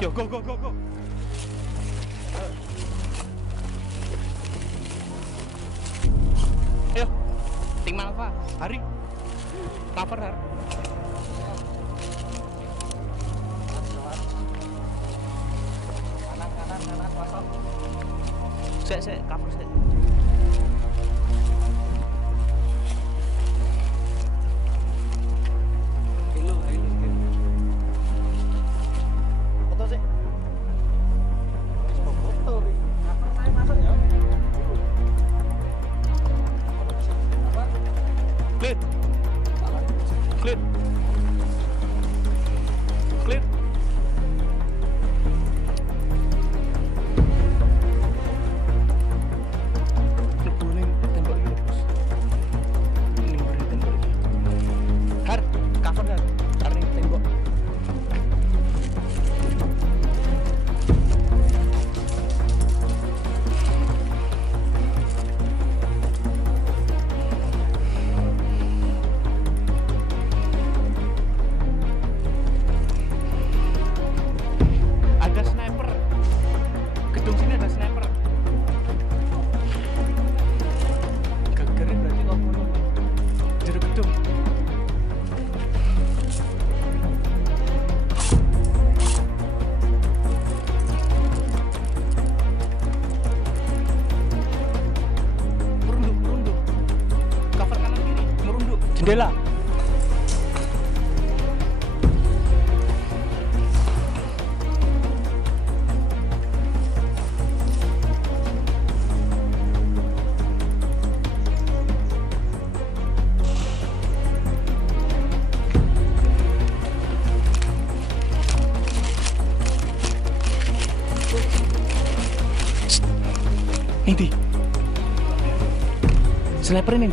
Yo, go, go, go, go. Ayo, tim Alfa, Hari, cover Har. Kanan, kosong. Saya, cover saya. Foto sih. Foto nih. Apa saya masuk ya? Clear. Clear. Clear. Boleh tembak ini, Bos. Ini beri tembak. Har, cover Har. Tarik tembok. Ada sniper. Gedung sini ada sniper. Gegerin berarti kok ngono. Jero gedung. Merunduk. Cover kanan kiri, merunduk. Jendela. Ini sniper ini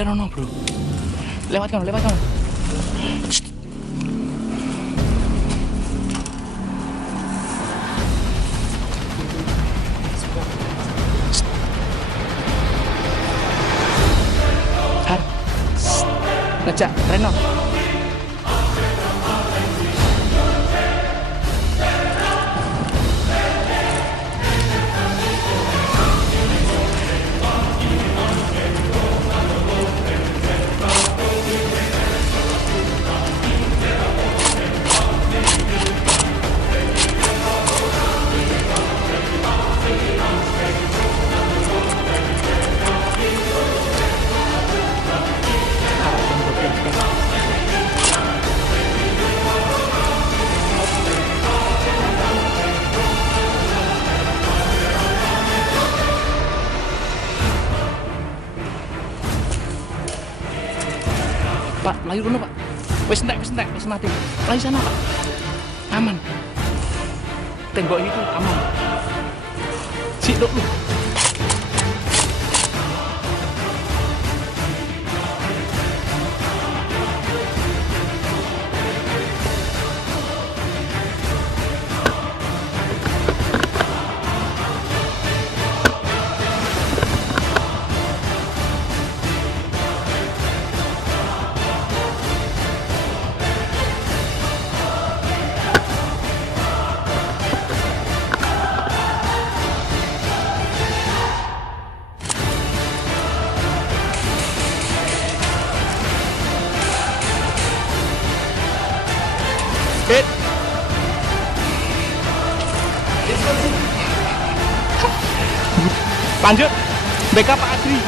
ano no, bro. Lewat kamu. Har. Ngejak Reno. Melayu kono, Pak. Wis entek, wis mati. Melayu sana, Pak. Aman. Tembok itu aman. Siduk lu. Hit. Lanjut. Backup Pak Adri.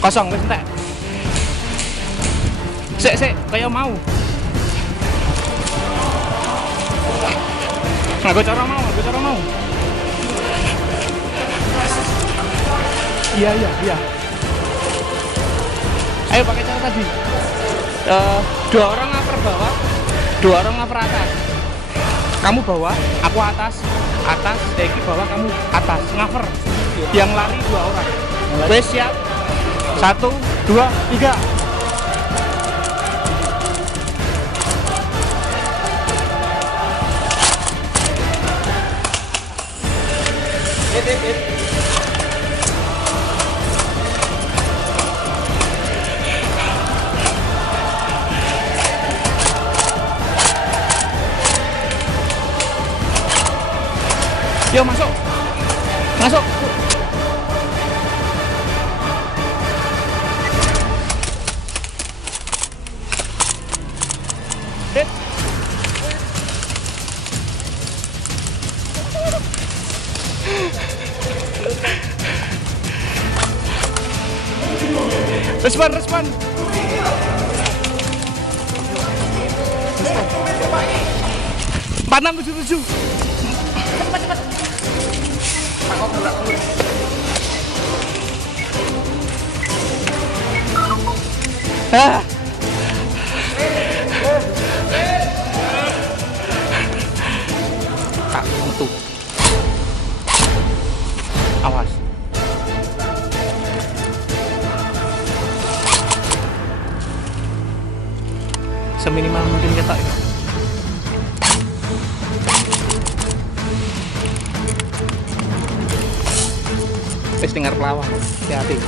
Kosong wis entek. Sik, kaya mau. Aku cara mau. Iya. Ayo pakai cara tadi. Dua orang ngaper bawah, dua orang ngaper atas. Kamu bawah, aku atas, Eki bawah, kamu atas, ngaper. Yang lari dua orang. Wes siap. 1, 2, 3. Hit. Yo masuk. Hit. Respon. Panam 77. Cepat. Tak tentu. Awas. Seminimal mungkin ketok ya. Wis dengar pelawak, hati-hati.